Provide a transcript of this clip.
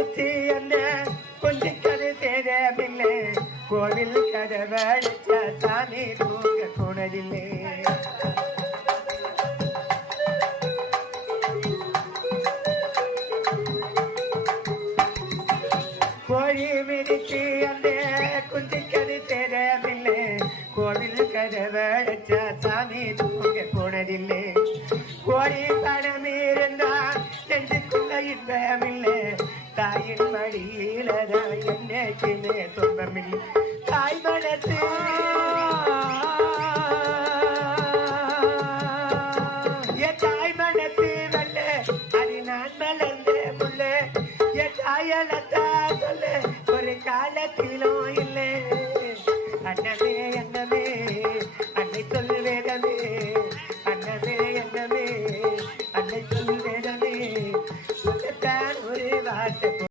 என்ன கொஞ்சம் கதை தேடவில்லை கோவில் கதவடிச்ச சாமி தூங்க போனதில்லை கோழி மிதிச்சு அந்த குஞ்சு கதை தேடவில்லை கோவில் கதவடிச்ச சாமி தூங்க போனதில்லை கோழி பணம் இருந்தா நெஞ்சுக்குள்ள இன்பமில்லை தாயின் மடியிலதான் என்னைக்குமே துன்பமில்லை தாய் மனசு என் தாய் மனசு வல்ல அது நான் மலர்ந்த முல்ல என் தாயலத்தா சொல்ல ஒரு காலத்திலும்